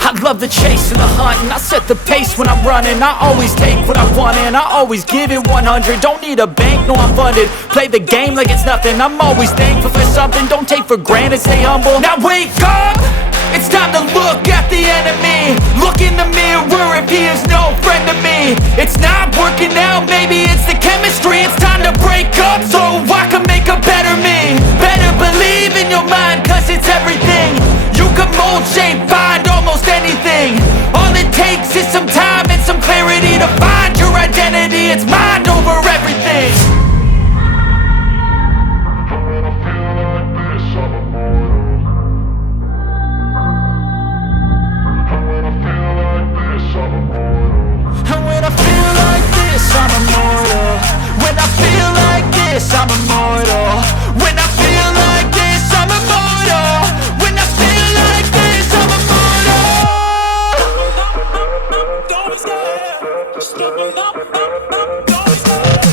I love the chase and the hunt, and I set the pace when I'm running. I always take what I want and I always give it 100. Don't need a bank, no I'm funded. Play the game like it's nothing. I'm always thankful for something. Don't take for granted, stay humble. Now wake up! It's time to look at the enemy. Look in the mirror if he is no friend to me. It's not working out, maybe it's the chemistry. It's time to break up so I can make a better me. Better believe in your mind, cause it's everything. You can mold, shape, find almost anything. All it takes is some time and some clarity to find your identity. It's mind over everything. And when I feel like this, I'm immortal. When I feel like this, I'm immortal. When I feel like this, I'm immortal. When I feel like this, I'm immortal. Don't be scared. Just step it up, don't be scared.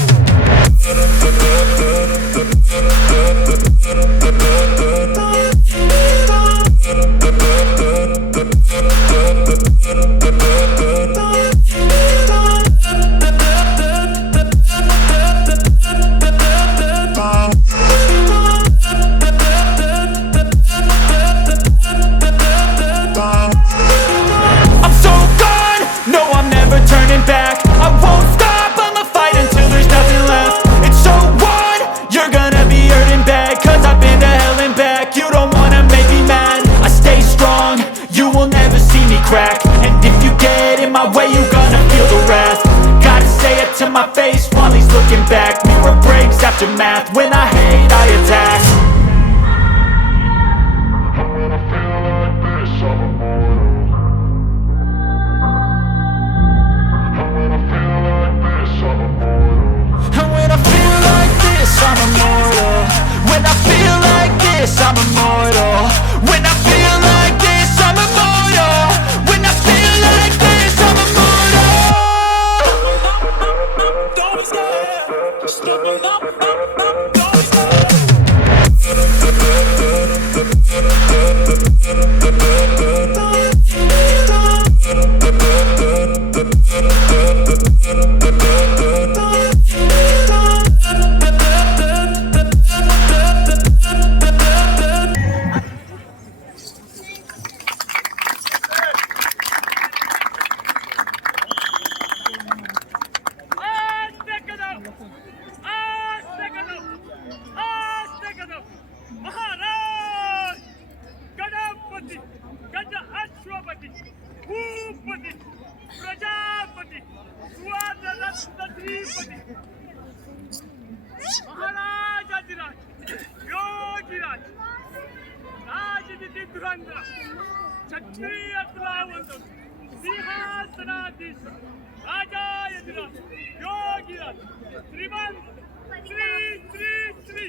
I'm so gone, no I'm never turning back. I won't stop, I'ma fight until there's nothing left. It's so on, you're gonna be hurting bad. Cause I've been to hell and back. You don't wanna make me mad. I stay strong, you will never see me crack. And if you get in my way, you're gonna feel the wrath. Gotta say it to my face while he's looking back. Mirror breaks after math, when I hate I attack. And when I feel like this, I'm immortal. When I feel like this, I'm immortal. When I feel like this, I'm immortal. When I feel like this, I'm immortal. Don't be scared. Just step it up, don't be महाराज गणपति गज अश्वपति भूपति प्रजापति स्वादरत्नधिपति महाराजाधिराज योगिराज राजनीति धुरंधर क्षत्रिय तुलावंत सिंहासनाधीश राजाधिराज योगिराज श्रीमंत श्री श्री श्री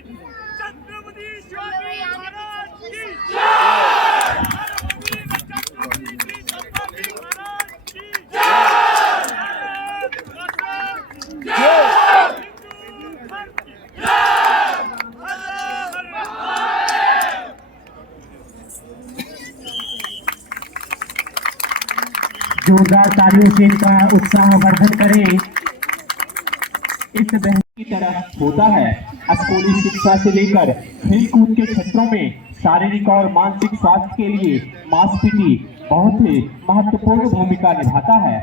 छत्रपति शिवाजी महाराज की जय। छत्रपति श्री संभाजी महाराज की जय। हिंदू धर्म की जोरदार तालियों से इनका उत्साह वर्धन करें। इस बहन की तरह होता है स्कूली शिक्षा से लेकर खेल कूद के क्षेत्रों में शारीरिक और मानसिक स्वास्थ्य के लिए मांसपेशी बहुत ही महत्वपूर्ण भूमिका निभाता है।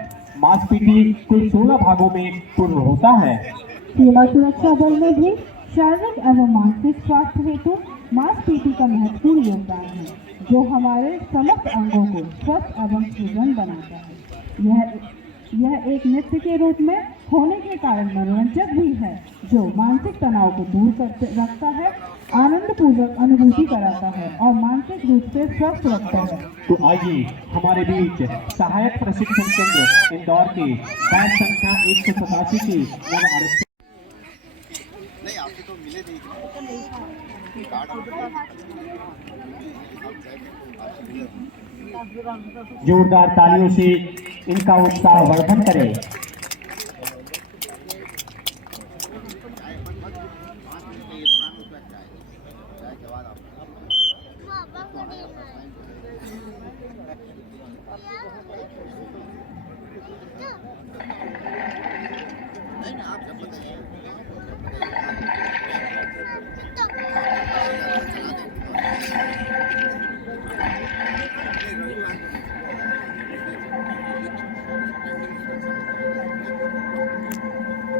मांसपेशी कुल 16 भागों में पूर्ण होता है। सीमा सुरक्षा बल में भी शारीरिक एवं मानसिक स्वास्थ्य हेतु मांसपेशी का महत्वपूर्ण योगदान है, जो हमारे समस्त अंगों को स्वस्थ एवं सुदृढ़ बनाता है। यह एक नृत्य के रूप में होने के कारण मनोरंजक भी है, जो मानसिक तनाव को दूर रखता है, आनंदपूर्वक अनुभूति कराता है और मानसिक रूप से स्वस्थ रखता है। तो आइए हमारे बीच सहायक प्रशिक्षण केंद्र इंदौर के बैच संख्या 187 के नव आरक्षित नहीं आपको तो मिले नहीं जोरदार तालियों से इनका उत्साह वर्धन करें।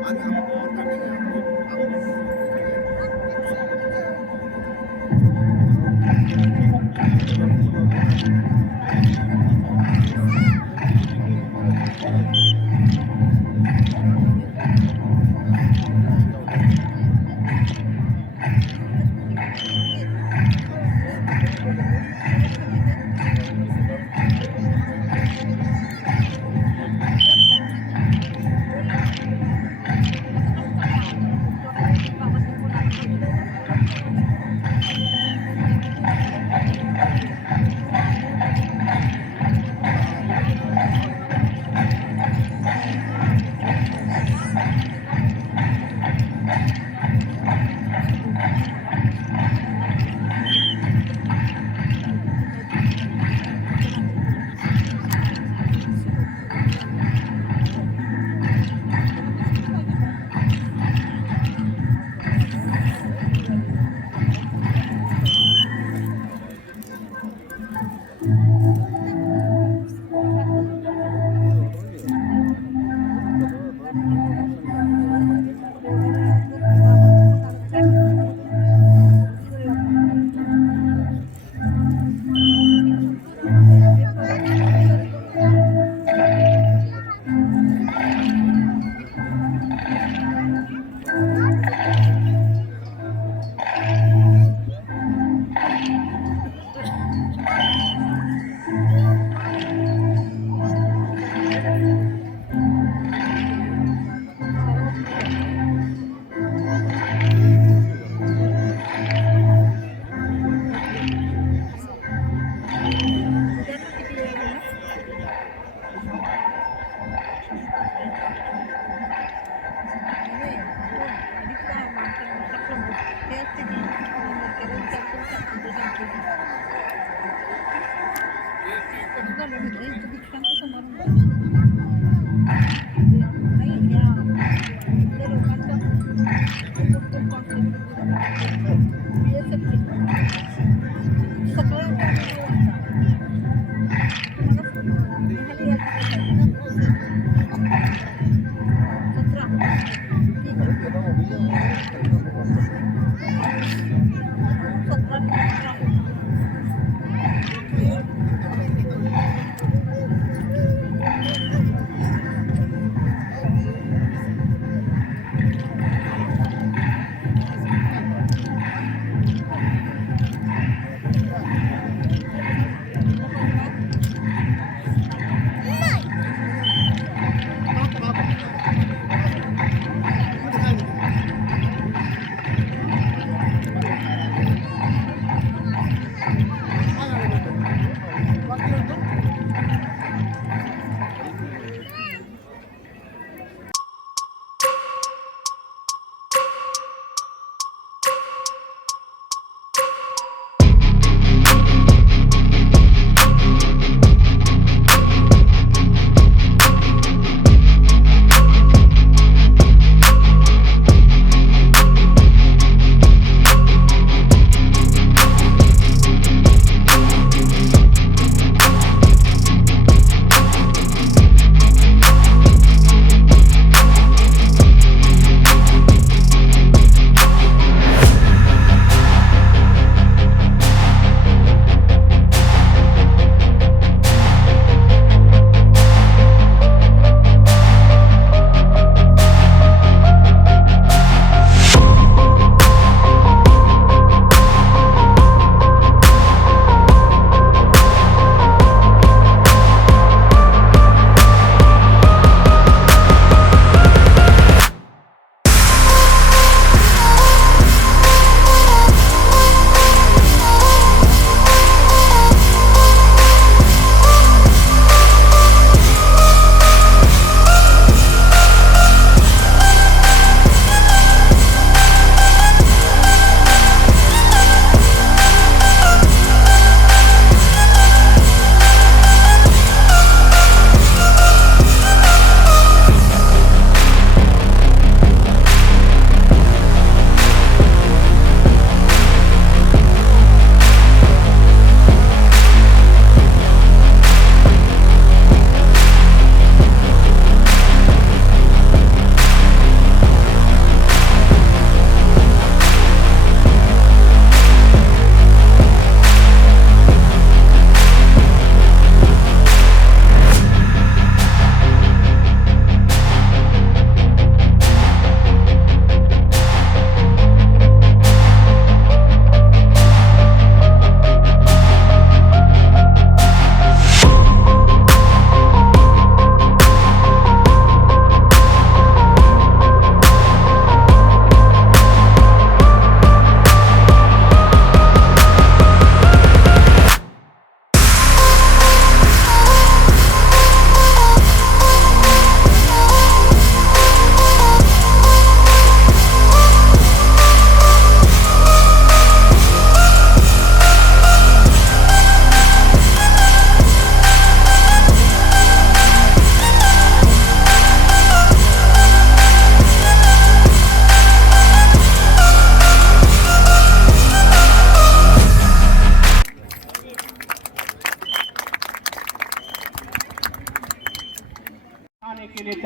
आज हम और काटेंगे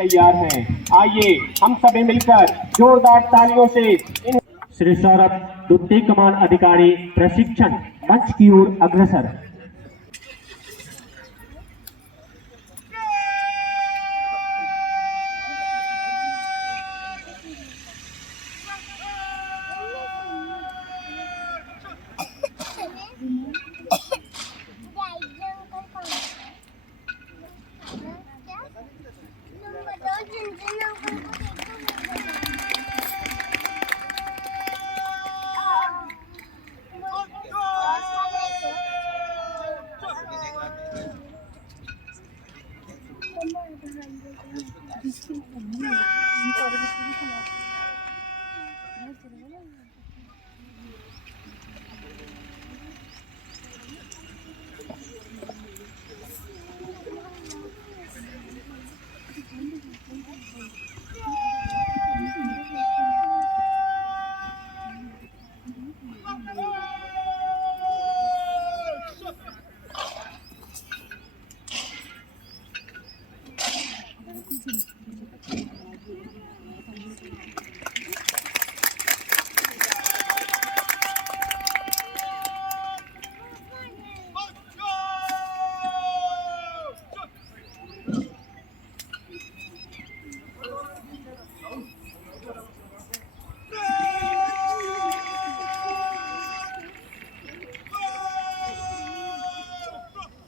तैयार हैं। आइए हम सभी मिलकर जोरदार तालियों से श्री सौरभ द्वितीय कमान अधिकारी प्रशिक्षण मंच की ओर अग्रसर।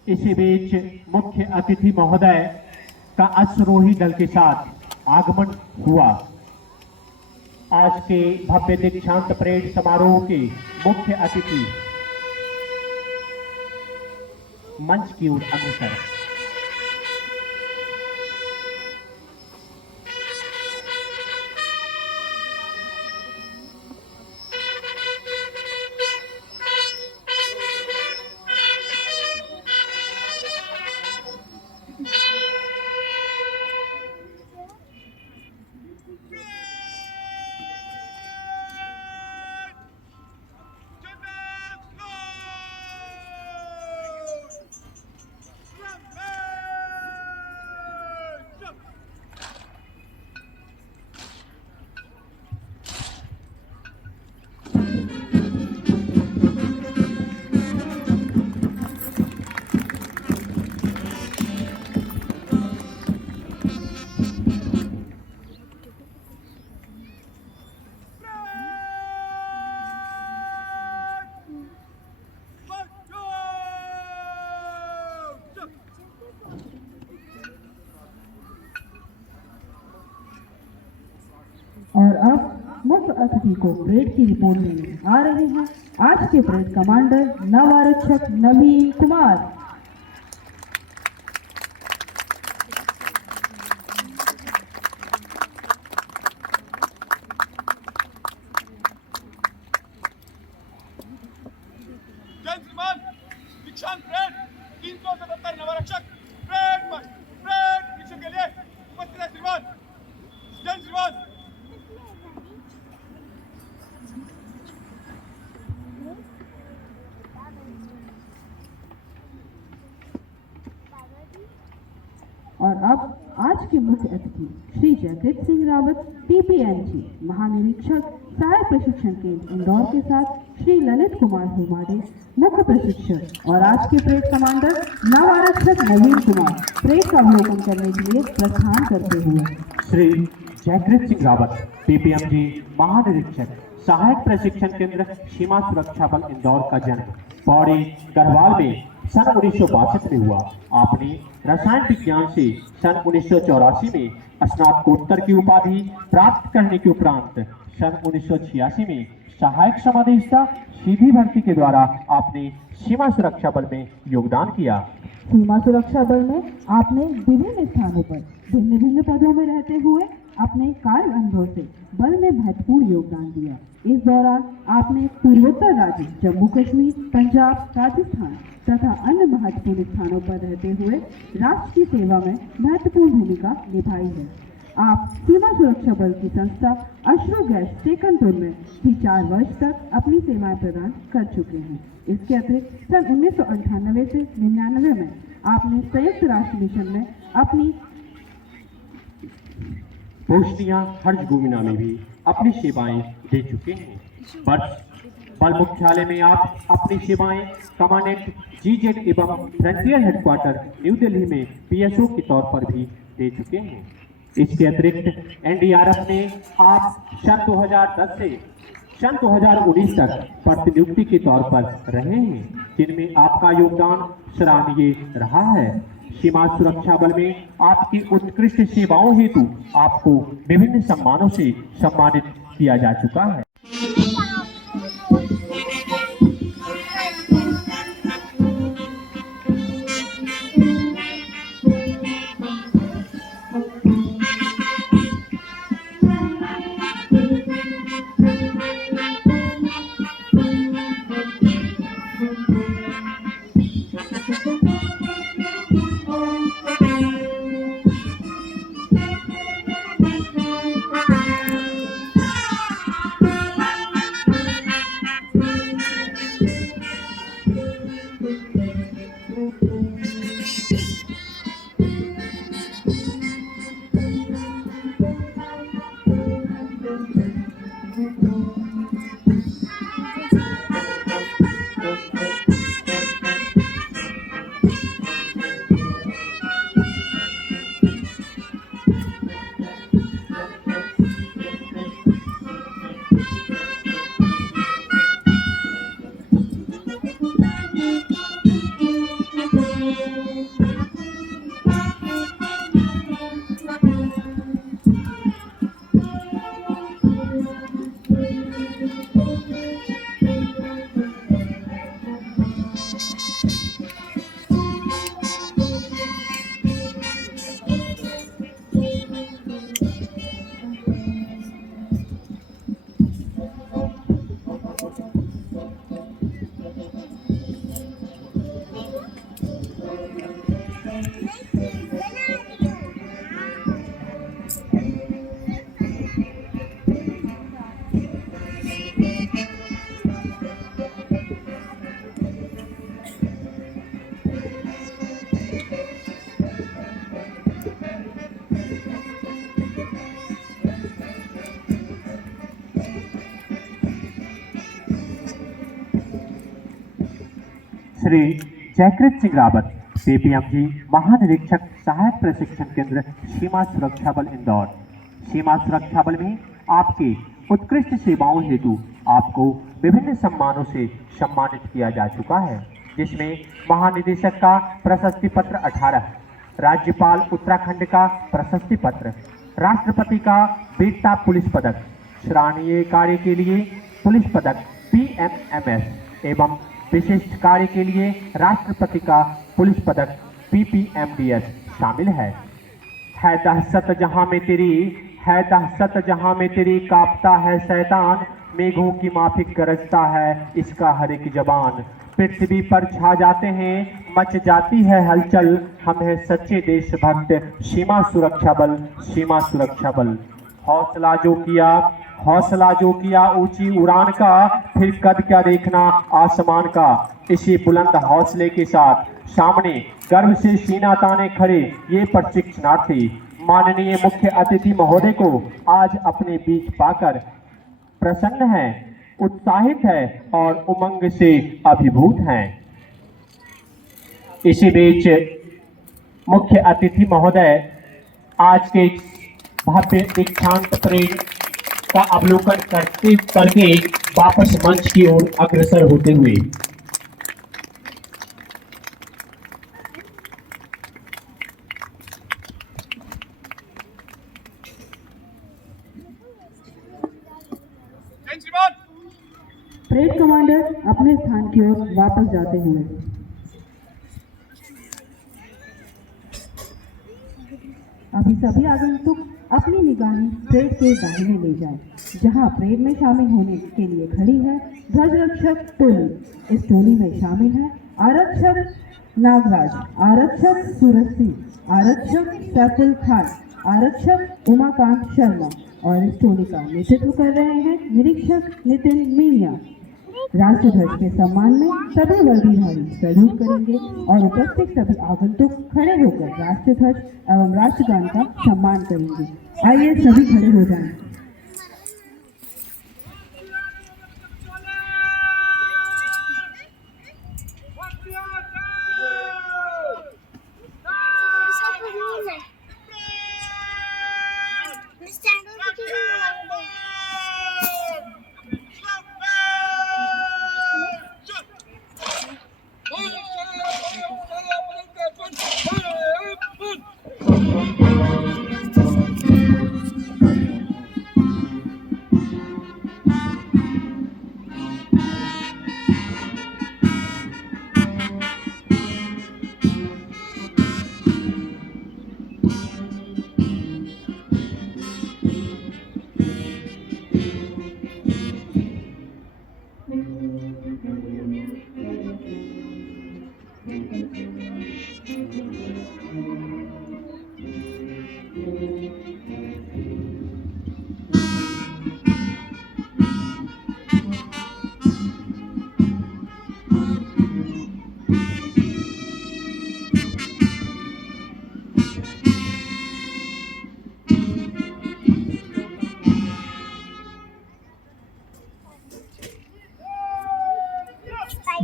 इसी बीच मुख्य अतिथि महोदय का अश्वरोही दल के साथ आगमन हुआ। आज के भव्य दीक्षांत परेड समारोह के मुख्य अतिथि मंच की ओर अग्रसर। और अब मुख्य अतिथि को परेड की रिपोर्ट देने आ रहे हैं आज के परेड कमांडर नव आरक्षक नवीन कुमार। जय श्रीमान दीक्षांत परेड 377 नवरक्षक परेड पीछे के लिए उपस्थित है श्रीमान। जय श्रीमान। और अब आज के मुख्य अतिथि श्री जयकृत सिंह रावत टीपीएनजी महानिरीक्षक सहायक प्रशिक्षण केंद्र इंदौर के साथ श्री ललित कुमार हुमाडे मुख्य प्रशिक्षक और आज के परेड कमांडर नव आरक्षक नवीन कुमार परेड का अवलोकन करने के लिए प्रस्थान करते हुए श्री जयकृत सिंह रावत टीपीएमजी महानिरीक्षक सहायक प्रशिक्षण केंद्र सीमा सुरक्षा बल इंदौर का जन्म पौड़ी गढ़वाल में सन 1962 में हुआ। आपने रसायन विज्ञान से सन 1984 में स्नातकोत्तर की उपाधि प्राप्त करने के उपरांत सन 1986 में सहायक समादेष्टा सीधी भर्ती के द्वारा आपने सीमा सुरक्षा बल में योगदान किया। सीमा सुरक्षा बल में आपने विभिन्न स्थानों पर भिन्न भिन्न पदों में रहते हुए अपने कार्य अनुभव से बल में महत्वपूर्ण योगदान दिया। इस दौरान आपने पूर्वोत्तर राज्य जम्मू कश्मीर, पंजाब, राजस्थान तथा अन्य महत्वपूर्ण स्थानों पर रहते हुए राष्ट्र की सेवा में महत्वपूर्ण भूमिका निभाई है। आप सीमा सुरक्षा बल की संस्था अश्रु गैस टेकनपुर में भी 4 वर्ष तक अपनी सेवाएं प्रदान कर चुके हैं। इसके अतिरिक्त सन 1998 से 99 में आपने संयुक्त राष्ट्र मिशन में अपनी पोस्टियां हर्ज गोविना में भी अपनी सेवाएं दे चुके हैं। बल मुख्यालय में आप अपनी सेवाएं कमांडेंट जीजेड एवं फ्रंटियर हेडक्वार्टर न्यू दिल्ली में पीएसओ के तौर पर भी दे चुके हैं। इसके अतिरिक्त एनडीआरएफ ने आप सन 2010 से सन 2019 तक प्रतिनियुक्ति के तौर पर रहे हैं, जिनमें आपका योगदान सराहनीय रहा है। सीमा सुरक्षा बल में आपकी उत्कृष्ट सेवाओं हेतु आपको विभिन्न सम्मानों से सम्मानित किया जा चुका है। श्री जयकृत सिंह रावत, पीपीएमजी महानिरीक्षक सहायक प्रशिक्षण केंद्र सीमा सुरक्षा बल इंदौर। सीमा सुरक्षा बल में आपके उत्कृष्ट सेवाओं हेतु आपको विभिन्न सम्मानों से सम्मानित किया जा चुका है, जिसमें महानिदेशक का प्रशस्ति पत्र 18, राज्यपाल उत्तराखंड का प्रशस्ति पत्र, राष्ट्रपति का वीरता पुलिस पदक, सराहनीय कार्य के लिए पुलिस पदक PMMS एवं विशिष्ट कार्य के लिए राष्ट्रपति का पुलिस पदक PPMDS शामिल है। दहशत जहां में तेरी, है दहशत जहां में तेरी, कांपता है शैतान, मेघों की माफिक गरजता है इसका हर एक जवान। पृथ्वी पर छा जाते हैं, मच जाती है हलचल, हम है सच्चे देशभक्त सीमा सुरक्षा बल, सीमा सुरक्षा बल। हौसला जो किया ऊंची उड़ान का, फिर कद क्या देखना आसमान का। इसी बुलंद हौसले के साथ सामने गर्व से सीना ताने खड़े ये प्रशिक्षणार्थी माननीय मुख्य अतिथि महोदय को आज अपने बीच पाकर प्रसन्न हैं, उत्साहित है और उमंग से अभिभूत हैं। इसी बीच मुख्य अतिथि महोदय आज के भव्य दीक्षांत परेड का अवलोकन करके वापस मंच की ओर अग्रसर होते हुए परेड कमांडर अपने स्थान की ओर वापस जाते हुए अभी सभी आगंतुक अपनी निगाहें परेड के दाहिने ले जाएं, जहां परेड में शामिल होने के लिए खड़ी है ध्वज रक्षक टोली। इस टोली में शामिल है आरक्षक नागराज, आरक्षक सूरज सिंह, आरक्षक सैफुल खान, आरक्षक उमाकांत शर्मा और इस टोली का नेतृत्व कर रहे हैं निरीक्षक नितिन मीणा। राष्ट्रध्वज के सम्मान में सभी वर्दीधारी सैल्यूट करेंगे और उपस्थित सभी आगंतुक खड़े होकर राष्ट्रध्वज एवं राष्ट्रगान का सम्मान करेंगे। आइए सभी खड़े हो जाएं।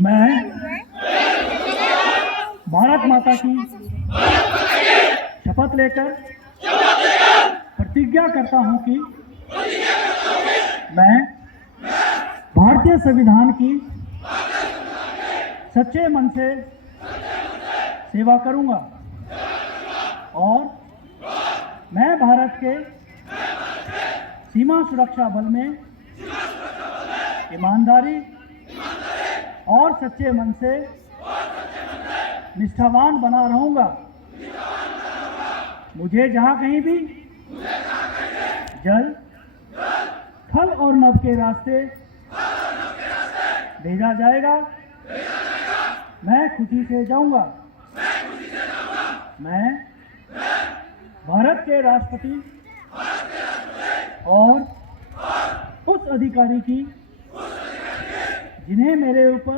मैं भारत माता की शपथ लेकर प्रतिज्ञा करता हूं कि मैं भारतीय संविधान की सच्चे मन से सेवा करूंगा और मैं भारत के सीमा सुरक्षा बल में ईमानदारी और सच्चे मन से निष्ठावान बना रहूंगा। मुझे जहां कहीं भी जल, थल और नभ के रास्ते भेजा जाएगा, मैं खुशी से जाऊंगा। मैं भारत के राष्ट्रपति और उस अधिकारी की जिन्हें मेरे ऊपर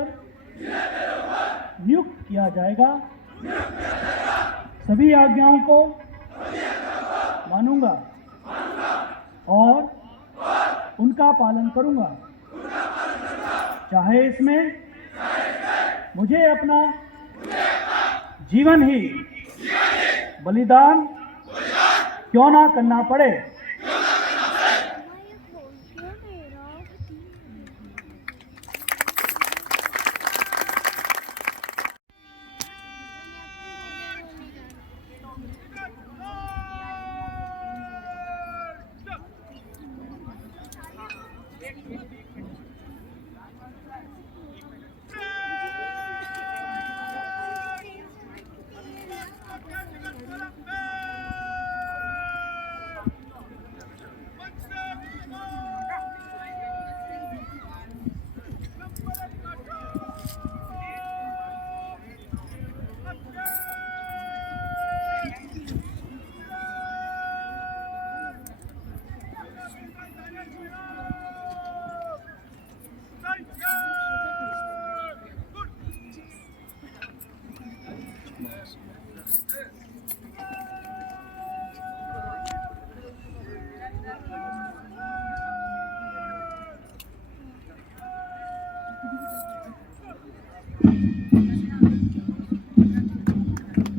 नियुक्त किया जाएगा, सभी आज्ञाओं को मानूंगा और उनका पालन करूंगा, चाहे इसमें मुझे अपना जीवन ही बलिदान क्यों ना करना पड़े।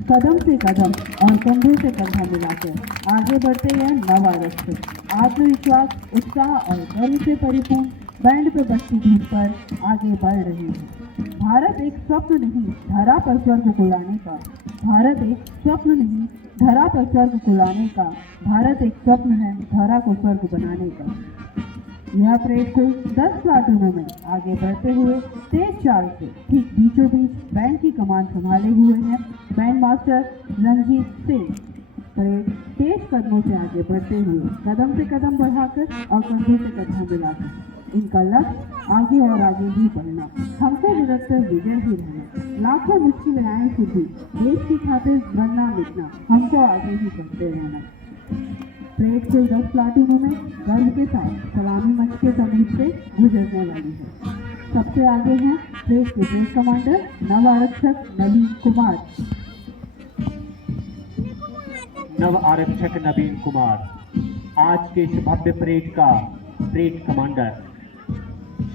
कदम से कदम और कंधे से कंधा मिलाकर आगे बढ़ते हैं नवा राष्ट्र। आत्मविश्वास, उत्साह और गर्व से परिपूर्ण बैंड पे बजती धूप पर आगे बढ़ रही है। भारत एक स्वप्न नहीं, धरा पर स्वर्ग को लाने का। भारत एक स्वप्न नहीं, धरा पर स्वर्ग को लाने का। भारत एक स्वप्न है, धरा को स्वर्ग बनाने का। यह परेड को 10 प्लाटूनों में आगे बढ़ते हुए तेज चाल से ठीक बीचों बीच बैंड की कमान संभाले हुए हैं band master Ranjit Singh. Parade तेज कदमों से आगे बढ़ते हुए कदम से कदम बढ़ाकर और कंधे से कंधा मिलाकर इनका लक्ष्य आगे और आगे ही बढ़ना, हमसे निरंतर विजय ही रहना। लाखों मुश्किलें आए फिर भी देश की खातिर बनना मिटना, हमको आगे ही बढ़ते रहना। परेड कुल 10 प्लाटूनों में गर्व के साथ सलामी मंच के समीप से गुजरने वाली है। सबसे आगे हैं परेड के ब्रिगेड कमांडर नव आरक्षक नवीन कुमार। नव आरक्षक नवीन कुमार आज के इस भव्य परेड का परेड कमांडर,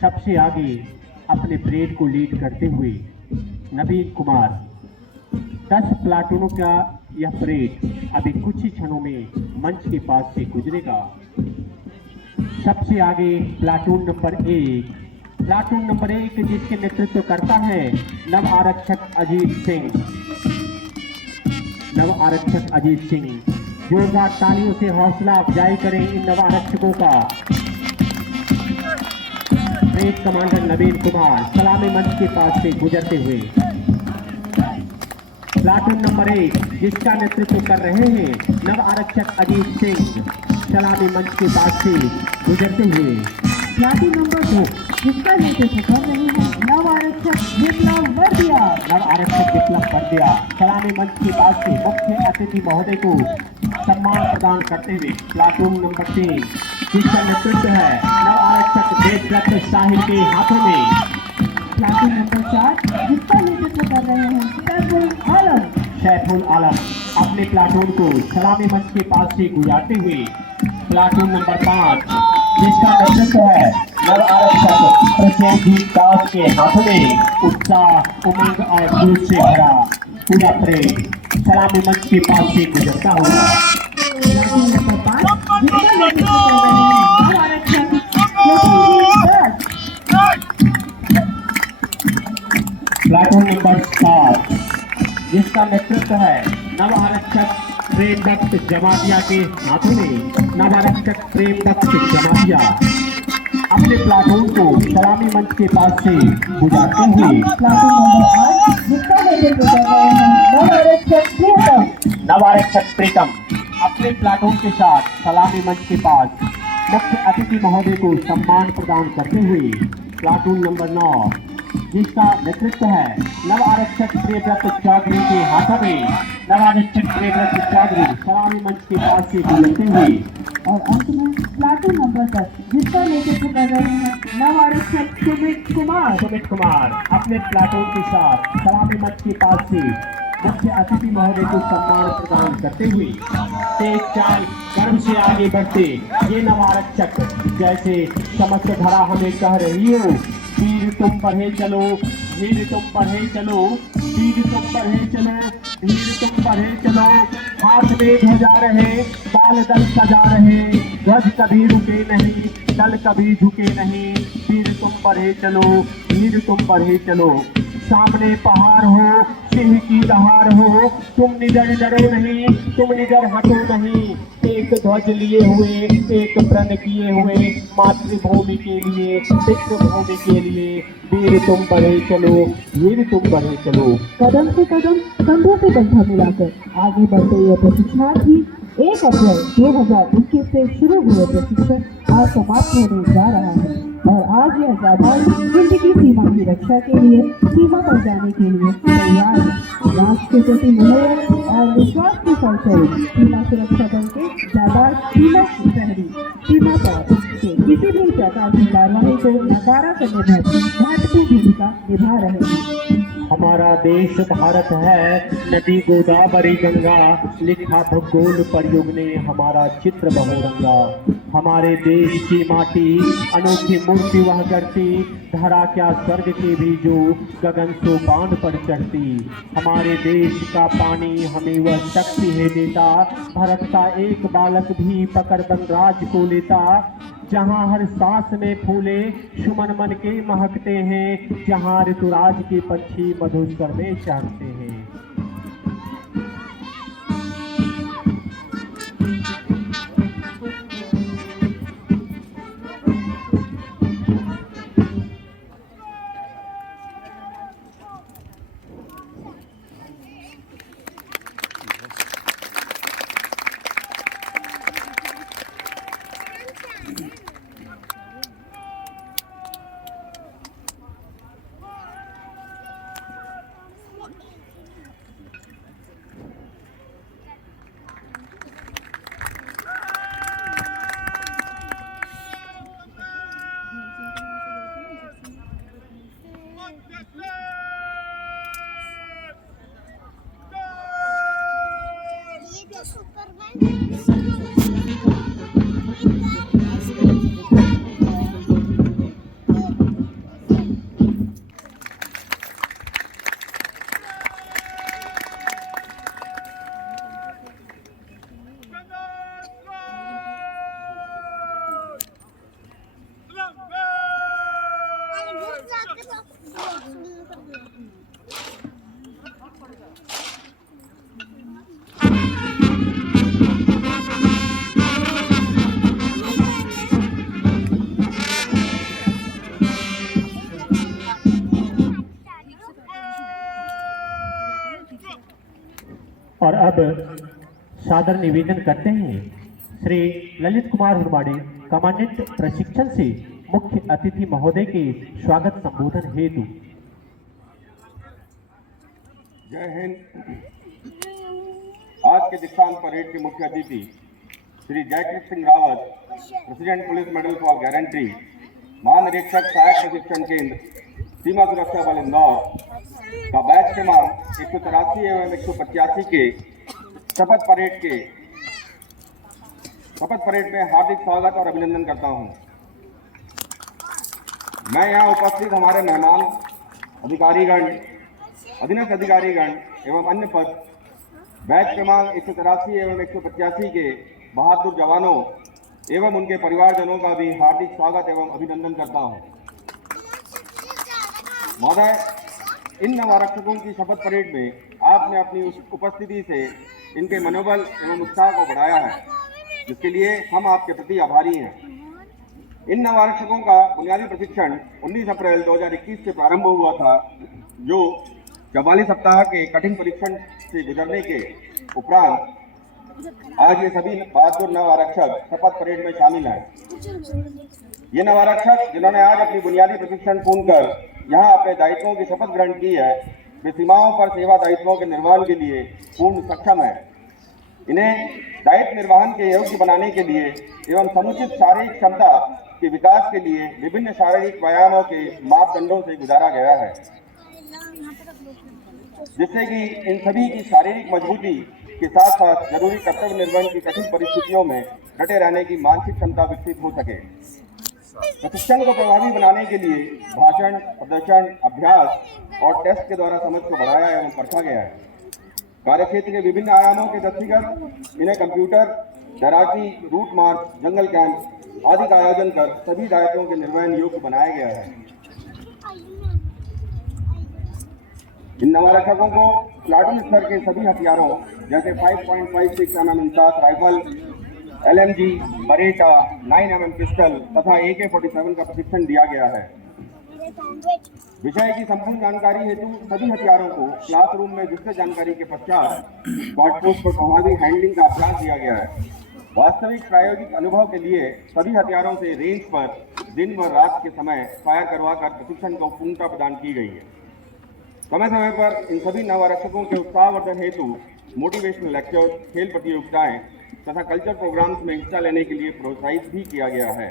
सबसे आगे अपने परेड को लीड करते हुए नवीन कुमार। 10 प्लाटूनों का यह परेड अभी कुछ ही क्षणों में मंच के पास से गुजरेगा। सबसे आगे प्लाटून नंबर 1, प्लाटून नंबर 1 जिसके नेतृत्व करता है नव आरक्षक अजीत सिंह। नव आरक्षक अजीत सिंह, जोरदार तालियों से हौसला अफजाई करें इन नव आरक्षकों का। परेड कमांडर नवीन कुमार सलामी मंच के पास से गुजरते हुए। प्लाटून नंबर 1 जिसका नेतृत्व कर रहे हैं नव आरक्षक अजीत सिंह, सलामी मंच के पास से गुजरते हुए। प्लाटून नंबर 2 जिसका नेतृत्व कर रहे हैं नव आरक्षक विप्लव वर्दिया। नव आरक्षक विप्लव वर्दिया सलामी मंच के पास से मुख्य अतिथि महोदय को सम्मान प्रदान करते हुए। प्लाटून नंबर 3 जिसका नेतृत्व है नव आरक्षक देवदत्त साहिब के हाथों में। प्लाटून नंबर 4 जिसका नेतृत्व कर रहे हैं सैफुल आलम अपने प्लाटून को सलामी मंच के पास से गुजारते हुए। प्लाटून नंबर 5 जिसका नेतृत्व है नव आरक्षक प्रसेनजीत दास के हाथों में उत्साह, उमंग और जोश से भरा पूरा परेड सलामी मंच के पास से गुजरता हुआ। प्लाटून नंबर 5 जिसका नेतृत्व कर रहे हैं नव आरक्षक प्रसेनजीत दास। प्लाटून नंबर 7 जिसका नेतृत्व है नव आरक्षक प्रेम भक्त जमातिया के हाथों में। नव आरक्षक प्रेम भक्त जमातिया अपने प्लाटून को सलामी मंच के पास से गुजारते हुए। प्लाटून नंबर 8 जिसका नेतृत्व कर रहे हैं नव आरक्षक प्रीतम। नव आरक्षक प्रीतम अपने प्लाटून के साथ सलामी मंच के पास मुख्य अतिथि महोदय को सम्मान प्रदान करते हुए। प्लाटून नंबर 9 जिसका नेतृत्व है नव आरक्षक प्रियव्रत चौधरी के हाथों में। नव आरक्षक प्रियव्रत चौधरी सलामी मंच के पास से गुजरते हुए। और अंत में प्लाटून नंबर 10 जिसका नेतृत्व कर रहे हैं नव आरक्षक सुमित कुमार। सुमित कुमार अपने प्लाटून के साथ सलामी मंच के पास से मुख्य अतिथि महोदय को सम्मान प्रदान करते हुए तेज चाल कर्म से आगे बढ़ते ये नव आरक्षक जैसे समस्त धरा हमें कह रही हो, वीर तुम बढ़े चलो, वीर तुम बढ़े चलो, वीर तुम बढ़े चलो, वीर तुम बढ़े चलो। हाथ में ध्वजा रहे, बाल दल सजा रहे, ध्वज कभी रुके नहीं, दल कभी झुके नहीं। वीर तुम बढ़े चलो, वीर तुम बढ़े चलो। सामने पहाड़ हो, सिंह की दहाड़ हो, तुम निडर डरो नहीं, तुम निडर हटो नहीं। एक ध्वज लिए हुए, एक प्रण किए हुए, मातृभूमि के लिए, पितृभूमि के लिए। वीर तुम बढ़े चलो, वीर तुम बढ़े चलो। कदम से कदम, कंधों से कंधा मिलाकर आगे बढ़ते ये प्रशिक्षणार्थी 1 अप्रैल 2021 से शुरू हुए प्रशिक्षण आज समाप्त होने जा रहा है। और आज यह जाबाज जिंदगी सीमा की रक्षा के लिए सीमा पर जाने के लिए तैयार है। राष्ट्र के प्रति मनोबल और विश्वास के फलस्वरूप सीमा सुरक्षा बल के जाबाज सीमा प्रहरी सीमा पर के किसी भी प्रकार की कार्रवाई को नकारा करने में महत्वपूर्ण भूमिका निभा रहे हैं। हमारा देश भारत है, नदी गोदावरी गंगा, लिखा भूगोल पर युग ने हमारा चित्र बहुरंगा। हमारे देश की माटी अनोखी मूर्ति वह करती, धरा क्या स्वर्ग के भी जो गगन सोपान पर चढ़ती। हमारे देश का पानी हमें वह शक्ति है देता, भारत का एक बालक भी पकड़ वनराज को लेता। जहाँ हर सांस में फूले सुमन मन के महकते हैं, जहाँ ऋतुराज के पक्षी मधुस्वर में चढ़ते हैं। और अब सादर निवेदन करते हैं श्री ललित कुमार हुरमाड़े, कमांडेंट प्रशिक्षण से मुख्य अतिथि महोदय के स्वागत संबोधन हेतु। जय हिंद। आज के दीक्षांत परेड के मुख्य अतिथि Shri Jaikrishna Singh Rawat, president police medal for guarantee, महानिरीक्षक सहायक प्रशिक्षण केंद्र सीमा सुरक्षा बल इंदौर का बैच क्रमांक 183 एवं 185 के शपथ परेड में हार्दिक स्वागत और अभिनंदन करता हूं। मैं यहाँ उपस्थित हमारे मेहमान अधिकारीगण, अधीनस्थ अधिकारीगण एवं अन्य पद बैच क्रमांक 183 एवं 185 के बहादुर जवानों एवं उनके परिवारजनों का भी हार्दिक स्वागत एवं अभिनंदन करता हूं। महोदय, इन नव आरक्षकों की शपथ परेड में आपने अपनी उपस्थिति से इनके मनोबल एवं उत्साह को बढ़ाया है, जिसके लिए हम आपके प्रति आभारी हैं। इन नव आरक्षकों का बुनियादी प्रशिक्षण 19 अप्रैल 2021 से प्रारंभ हुआ था, जो 44 सप्ताह के कठिन परीक्षण से गुजरने के उपरांत आज ये सभी बहादुर नव आरक्षक शपथ परेड में शामिल हैं। ये नव आरक्षक जिन्होंने आज अपनी बुनियादी प्रशिक्षण पूर्ण कर यहाँ अपने दायित्वों की शपथ ग्रहण की है, वे सीमाओं पर सेवा दायित्वों के निर्वहन के लिए पूर्ण सक्षम है। इन्हें दायित्व निर्वहन के योग्य बनाने के लिए एवं समुचित शारीरिक क्षमता के विकास के लिए विभिन्न शारीरिक व्यायामों के मापदंडों से गुजारा गया है, जिससे कि इन सभी की शारीरिक मजबूती के साथ साथ जरूरी कर्तव्य निर्वहन की कठिन परिस्थितियों में डटे रहने की मानसिक क्षमता विकसित हो सके। प्रशिक्षण को प्रभावी बनाने के लिए भाषण, प्रदर्शन, अभ्यास और टेस्ट के द्वारा समझ को बढ़ाया एवं परखा गया है। कार्यक्षेत्र के विभिन्न आयामों के दृष्टिगत इन्हें कंप्यूटर, तैराकी, रूट मार्च, जंगल कैंप आदि का आयोजन कर सभी दायित्वों के निर्वहन योग्य बनाया गया है। इन नवारक्षकों को प्लाटून स्तर के सभी हथियारों जैसे 5.56 mm INSAS rifle, LMG, Bareta, 9 mm pistol तथा AK-47 का प्रशिक्षण दिया गया है। विषय की संपूर्ण जानकारी हेतु सभी हथियारों को क्लासरूम में विस्तृत जानकारी के पश्चात स्पॉट पोस्ट पर प्रभावी हैंडलिंग का अभ्यास दिया गया है। वास्तविक प्रायोगिक अनुभव के लिए सभी हथियारों से रेंज पर दिन व रात के समय फायर करवाकर प्रशिक्षण को पूर्णता प्रदान की गई है। समय समय पर इन सभी नव आरक्षकों के उत्साहवर्धन हेतु मोटिवेशनल लेक्चर, खेल प्रतियोगिताएं तथा कल्चर प्रोग्राम्स में हिस्सा लेने के लिए प्रोत्साहित भी किया गया है।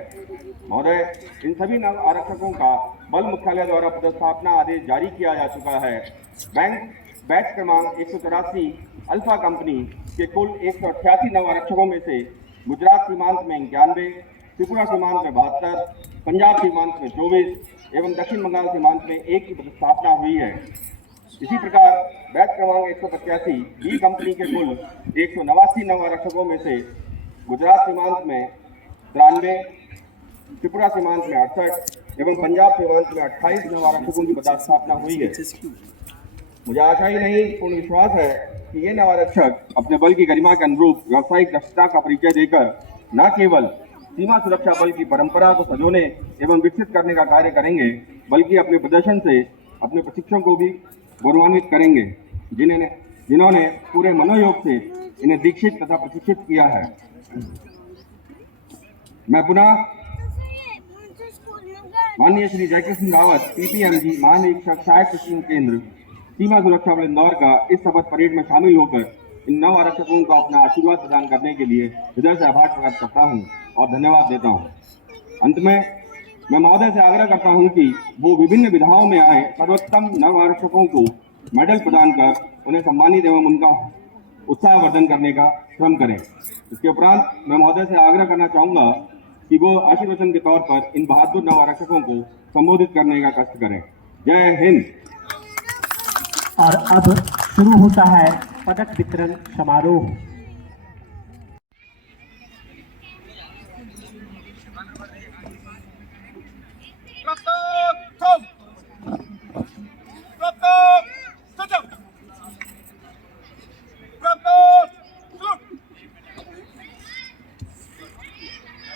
महोदय, इन सभी नव आरक्षकों का बल मुख्यालय द्वारा पदस्थापना आदेश जारी किया जा चुका है। बैच क्रमांक 183 अल्फा कंपनी के कुल 188 नव आरक्षकों में से गुजरात सीमांत में 91, त्रिपुरा सीमांत में 72, पंजाब सीमांत में 24 एवं दक्षिण बंगाल सीमांत में 1 की पदस्थापना हुई है। इसी प्रकार बैच क्रमांक 185 बी कंपनी के कुल 189 नव आरक्षकों में से गुजरात सीमांत में 93, त्रिपुरा सीमांत में 68 एवं पंजाब सीमांत में 28 नव आरक्षकों की पदस्थापना हुई है। मुझे आशा ही नहीं पूर्ण विश्वास है कि ये नव आरक्षक अपने बल की गरिमा के अनुरूप व्यावसायिक दक्षता का परिचय देकर न केवल सीमा सुरक्षा बल की परंपरा को सजोने एवं विकसित करने का कार्य करेंगे, बल्कि अपने प्रदर्शन से अपने प्रशिक्षकों को भी गौरवान्वित करेंगे, जिन्होंने पूरे मनोयोग से इन्हें दीक्षित तथा प्रशिक्षित किया है। मैं पुनः माननीय श्री जयकृष्ण रावत, PPMG, महानिरीक्षक सहायक प्रशिक्षण केंद्र सीमा सुरक्षा बल इंदौर का इस शपथ परेड में शामिल होकर इन नव आरक्षकों को अपना आशीर्वाद प्रदान करने के लिए हृदय से आभार प्रकट करता हूं और धन्यवाद देता हूं। अंत में मैं महोदय से आग्रह करता हूं कि वो विभिन्न विधाओं में आए सर्वोत्तम नव आरक्षकों को मेडल प्रदान कर उन्हें सम्मानित एवं उनका उत्साहवर्धन करने का श्रम करें। इसके उपरांत मैं महोदय से आग्रह करना चाहूँगा कि वो आशीर्वचन के तौर पर इन बहादुर नव आरक्षकों को संबोधित करने का कष्ट करें। जय हिंद। और अब शुरू होता है पदक वितरण समारोह।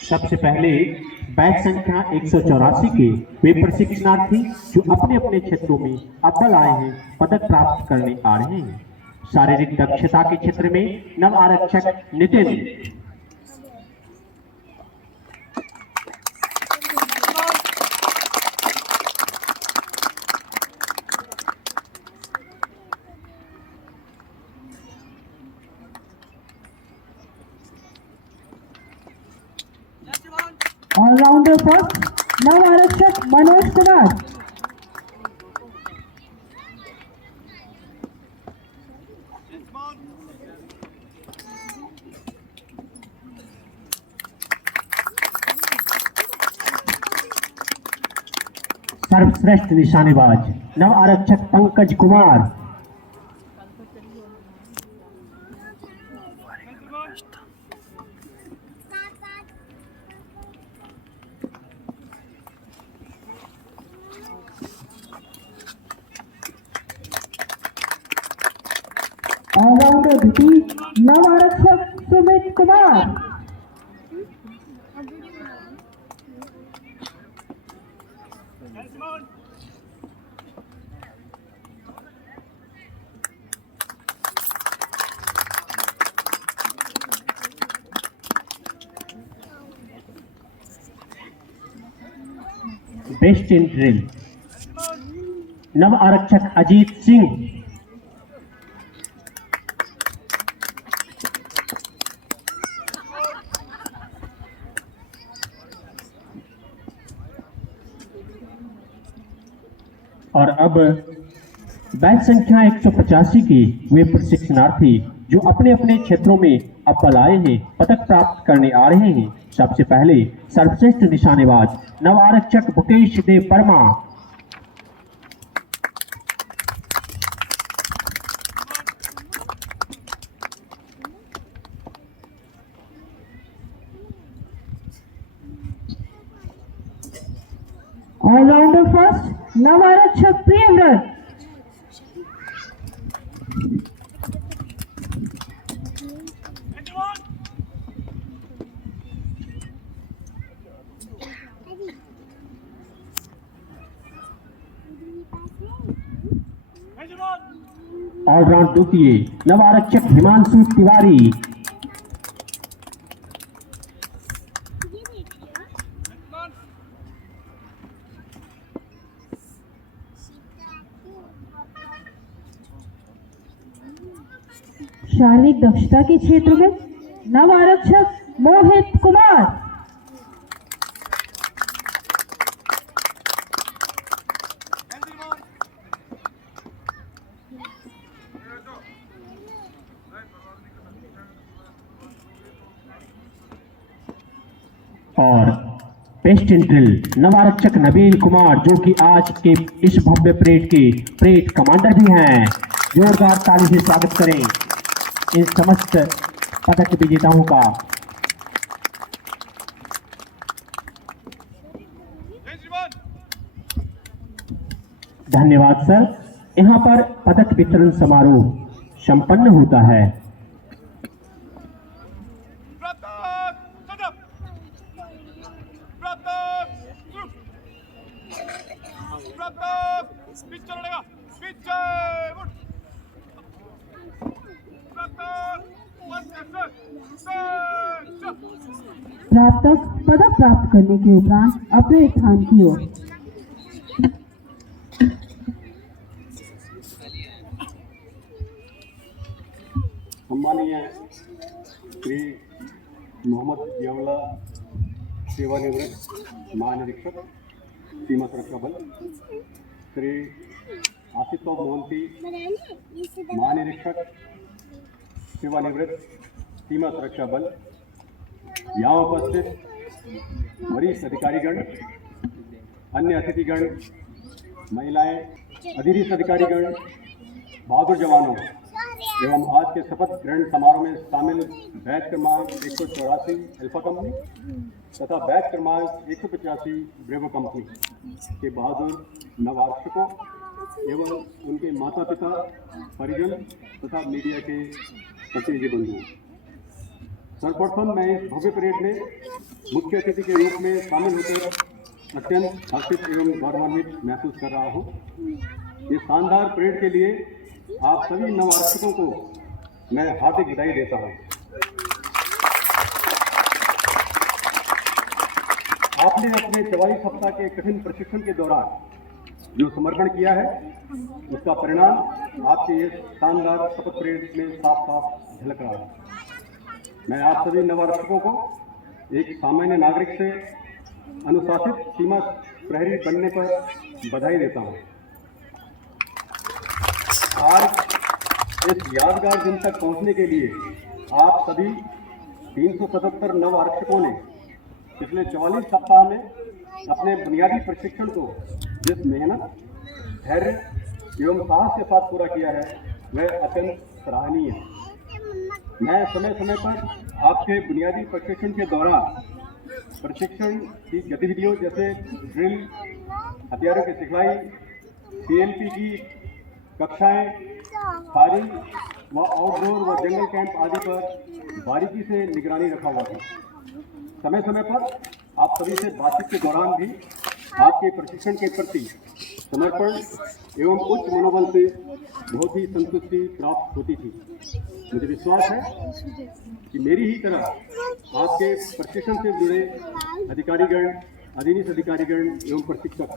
सबसे पहले बैच संख्या 184 के वे प्रशिक्षणार्थी जो अपने अपने क्षेत्रों में अव्वल आए हैं, पदक प्राप्त करने आ रहे हैं। शारीरिक दक्षता के क्षेत्र में नव आरक्षक नितिन। ऑलराउंडर फर्स्ट नव आरक्षक मनोज कुमार। सर्वश्रेष्ठ निशानेबाज नव आरक्षक पंकज कुमार। ऑलराउंडर द्वितीय नव आरक्षक Sumit Kumar. Best in drill नव आरक्षक अजीत सिंह। और अब बैच संख्या 185 की वे प्रशिक्षणार्थी जो अपने अपने क्षेत्रों में अव्वल आए हैं, पदक प्राप्त करने आ रहे हैं। सबसे पहले सर्वश्रेष्ठ निशानेबाज नव आरक्षक मुकेश देव वर्मा। ऑलराउंडर फर्स्ट नव आरक्षक प्रियव्रत। ऑलराउंड द्वितीय नव आरक्षक हिमांशु तिवारी। शारीरिक दक्षता के क्षेत्र में नव आरक्षक मोहित कुमार। और बेस्ट इन ड्रिल नव आरक्षक नवीन कुमार जो कि आज के इस भव्य परेड के परेड कमांडर भी हैं। जोरदार ताली से स्वागत करें इन समस्त पदक विजेताओं का। धन्यवाद सर। यहाँ पर पदक वितरण समारोह संपन्न होता है। प्राप्तक पदक प्राप्त करने के उपरांत अपने स्थान की ओर। सम्मानीय श्री मोहम्मद जियाउल्लाह सेवानिवृत्त महानिरीक्षक सीमा सुरक्षा बल, श्री आसिफ मोहंती महानिरीक्षक सेवानिवृत्त सीमा सुरक्षा बल, यहाँ उपस्थित वरिष्ठ अधिकारीगण, अन्य अतिथिगण, महिलाएं, अधीनस्थ अधिकारीगण, बहादुर जवानों एवं आज के शपथ ग्रहण समारोह में शामिल बैच क्रमांक 184 अल्फा कंपनी तथा बैच क्रमांक 185 ब्रेवो कंपनी के बहादुर नवारक्षकों एवं उनके माता पिता, परिजन तथा मीडिया के प्रतिनिधि बंधुओं, सर्वप्रथम मैं इस भव्य परेड में मुख्य अतिथि के रूप में शामिल होकर अत्यंत हर्षित एवं गौरवान्वित महसूस कर रहा हूँ। ये शानदार परेड के लिए आप सभी नव आरक्षकों को मैं हार्दिक बधाई देता हूं। आपने अपने 44 सप्ताह के कठिन प्रशिक्षण के दौरान जो समर्पण किया है, उसका परिणाम आपके इस शानदार शपथ परेड में साफ साफ झलक रहा है। मैं आप सभी नव आरक्षकों को एक सामान्य नागरिक से अनुशासित सीमा प्रहरी बनने पर बधाई देता हूं। आज इस यादगार दिन तक पहुंचने के लिए आप सभी 377 नव आरक्षकों ने पिछले 44 सप्ताह में अपने बुनियादी प्रशिक्षण को जिस मेहनत, धैर्य एवं साहस के साथ पूरा किया है, वह अत्यंत सराहनीय है। मैं समय समय पर आपके बुनियादी प्रशिक्षण के दौरान प्रशिक्षण की गतिविधियों जैसे ड्रिल, हथियारों की सिखलाई, CLP की कक्षाएं, फायरिंग व आउटडोर व जंगल कैंप आदि पर बारीकी से निगरानी रखा हुआ था। समय समय पर आप सभी से बातचीत के दौरान भी आपके प्रशिक्षण के प्रति समर्पण एवं उच्च मनोबल से बहुत ही संतुष्टि प्राप्त होती थी। मुझे विश्वास है कि मेरी ही तरह आपके प्रशिक्षण से जुड़े अधिकारीगण, अधीनस्थ अधिकारीगण एवं प्रशिक्षक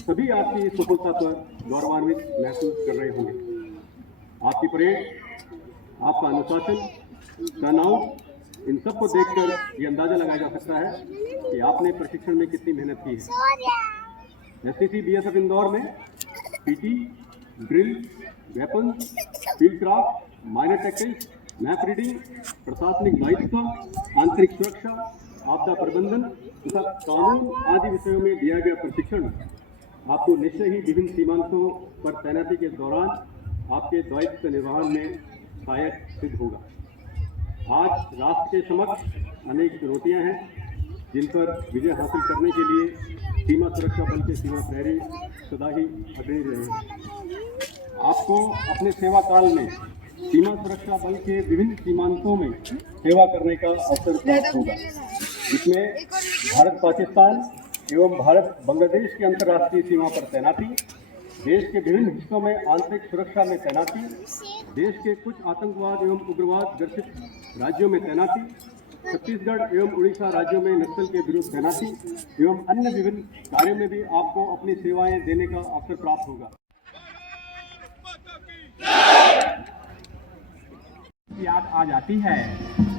सभी आपकी इस सफलता पर गौरवान्वित महसूस कर रहे होंगे। आपकी परेड, आपका अनुशासन, टर्नआउट, इन सबको देखकर ये अंदाजा लगाया जा सकता है कि आपने प्रशिक्षण में कितनी मेहनत की है। STC BSF इंदौर में PT, drill, weapon, field craft, minor tactics, map reading, प्रशासनिक दायित्व, आंतरिक सुरक्षा, आपदा प्रबंधन तथा कानून आदि विषयों में दिया गया प्रशिक्षण आपको निश्चय ही विभिन्न सीमांतों पर तैनाती के दौरान आपके दायित्व निर्वहन में सहायक सिद्ध होगा। आज राष्ट्र के समक्ष अनेक चुनौतियां हैं, जिन पर विजय हासिल करने के लिए सीमा सुरक्षा बल के सीमा प्रहरी सदा ही अग्रणी रहे हैं। आपको अपने सेवा काल में सीमा सुरक्षा बल के विभिन्न सीमांतों में सेवा करने का अवसर प्राप्त होगा, जिसमें भारत पाकिस्तान एवं भारत बांग्लादेश की अंतर्राष्ट्रीय सीमा पर तैनाती, देश के विभिन्न हिस्सों में आंतरिक सुरक्षा में तैनाती, देश के कुछ आतंकवाद एवं उग्रवाद ग्रसित राज्यों में तैनाती, छत्तीसगढ़ एवं उड़ीसा राज्यों में नक्सल के विरुद्ध तैनाती एवं अन्य विभिन्न कार्यों में भी आपको अपनी सेवाएं देने का अवसर प्राप्त होगा। याद आ जाती है,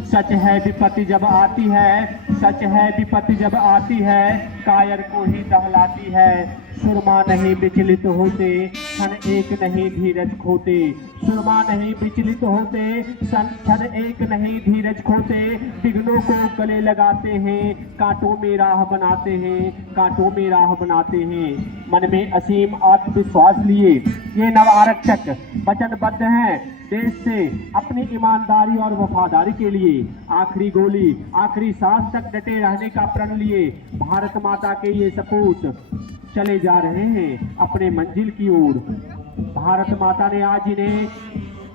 सच है विपत्ति जब आती है, सच है विपत्ति जब आती है, कायर को ही दहलाती है। सुरमा नहीं विचलित होते, क्षण एक नहीं धीरज खोते। सुरमा नहीं विचलित होते, क्षण एक नहीं धीरज खोते। विघ्नों को गले लगाते हैं, कांटों में राह बनाते हैं, कांटों में राह बनाते हैं। मन में असीम आत्मविश्वास लिए ये नव आरक्षक वचनबद्ध हैं देश से अपनी ईमानदारी और वफादारी के लिए। आखिरी गोली, आखिरी सांस तक डटे रहने का प्रण लिए भारत माता के ये सपूत चले जा रहे हैं अपने मंजिल की ओर। भारत माता ने आज इन्हें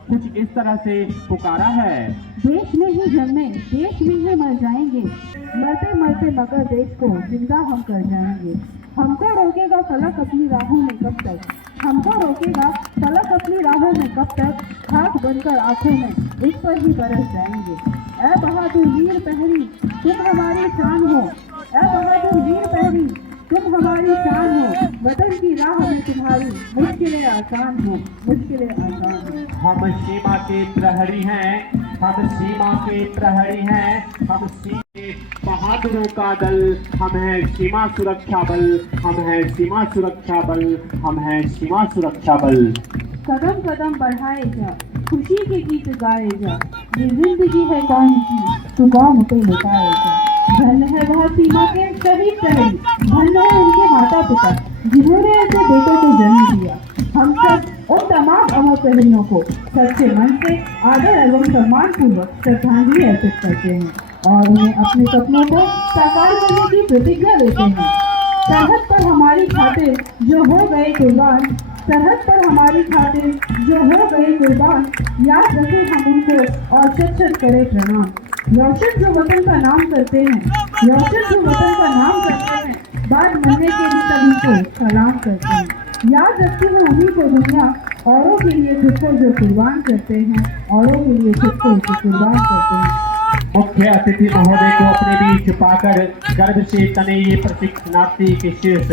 कुछ इस तरह से पुकारा है। देश में ही जन्मे, देश में ही मर जाएंगे, मरते मरते मगर देश को जिंदा हम कर जाएंगे। हमको रोकेगा फलक अपनी राहों में कब तक, हमको रोकेगा फलक अपनी राहों में कब तक। खाक बनकर आंखों में इस पर ही बरस जाएंगे। ऐ बहादुर वीर प्रहरी तुम हमारी शान हो, ऐ बहादुर वीर प्रहरी तुम हमारी शान हो। वतन की राह में तुम्हारी मुश्किलें आसान हो, मुश्किलें आसान हो। हम सीमा के प्रहरी हैं, हम सीमा के प्रहरी हैं, हम सीमा के बहादुरों का दल। हम हैं सीमा सुरक्षा बल, हम हैं सीमा सुरक्षा बल, हम हैं सीमा सुरक्षा बल। कदम कदम बढ़ाए जा, खुशी के गीत गाए जा। ये जिंदगी है कौन की, तू कौन उसे लुटाए जा। धन है वह सीमा के शहीद प्रहरी, धन है उनके माता पिता जिन्होंने ऐसे बेटों को जन्म दिया। हम सब उन तमाम अमर प्रहरियों को सच्चे मन से आदर एवं सम्मान पूर्वक श्रद्धांजलि अर्पित करते हैं और उन्हें अपने सपनों को साकार करने की प्रतिज्ञा लेते हैं। सरहद पर हमारी खातिर जो हो गए कुर्बान, सरहद पर हमारी खातिर जो हो गए कुर्बान, याद रखें हम उनको और शत शत करें प्रणाम। रोशन जो वतन का नाम करते हैं, रोशन जो वतन का नाम करते हैं, बात मनने के भी सभी को सलाम करते हैं। याद रखती है उन्हीं को दुनिया औरों के लिए खुद को जो कुर्बान करते हैं, औरों के लिए खुद को जो कुर्बान करते हैं। मुख्य अतिथि महोदय को अपने बीच पाकर गर्व से तने ये प्रशिक्षणार्थी के शीर्ष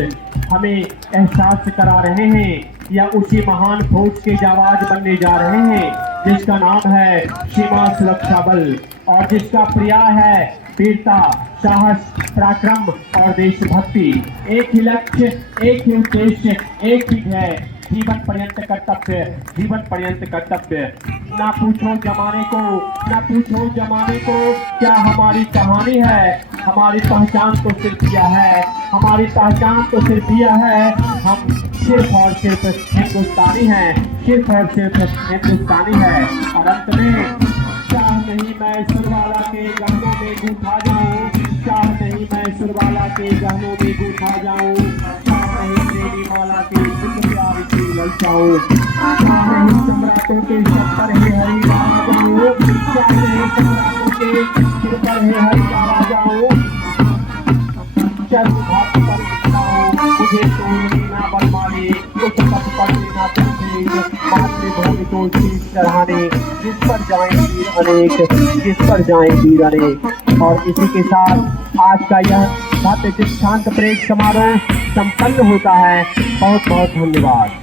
हमें एहसास करा रहे हैं या उसी महान फौज के जाबाज बनने जा रहे हैं जिसका नाम है सीमा सुरक्षा बल और जिसका प्रयास है वीरता, साहस, पराक्रम और देशभक्ति। एक ही लक्ष्य, एक ही उद्देश्य, एक ही ध्येय, जीवन पर्यंत कर्तव्य, जीवन पर्यंत कर्तव्य। ना पूछो जमाने को, ना पूछो जमाने को क्या हमारी कहानी है, हमारी पहचान तो सिर्फ यह है, हमारी पहचान तो सिर्फ यह है, हम सिर्फ और सिर्फ हिंदुस्तानी हैं, सिर्फ और सिर्फ हिंदुस्तानी है। और अंत में चाह नहीं मैं सुरवाला के गहनों में गूंथा जाऊं, चाह नहीं मैं सुरवाला के गहनों में गूंथा जाऊं, चाह नहीं मेरी माला के सुख प्यारी की ललचाऊं, चाह नहीं सम्राटों के सिर पर है हरी बाबा जाऊं, चाह नहीं सम्राटों के सिर पर है हरी बाबा जाऊं, चल हाथ पर उठाओ मुझे तो ना बनवाने, उस पथ पर ना चलते मातृभूमि को शीश चढ़ाने, जिस पर जाएं वीर अनेक, जिस पर जाएं वीर अनेक। और इसी के साथ आज का यह भव्य दीक्षांत परेड समारोह संपन्न होता है। बहुत बहुत धन्यवाद।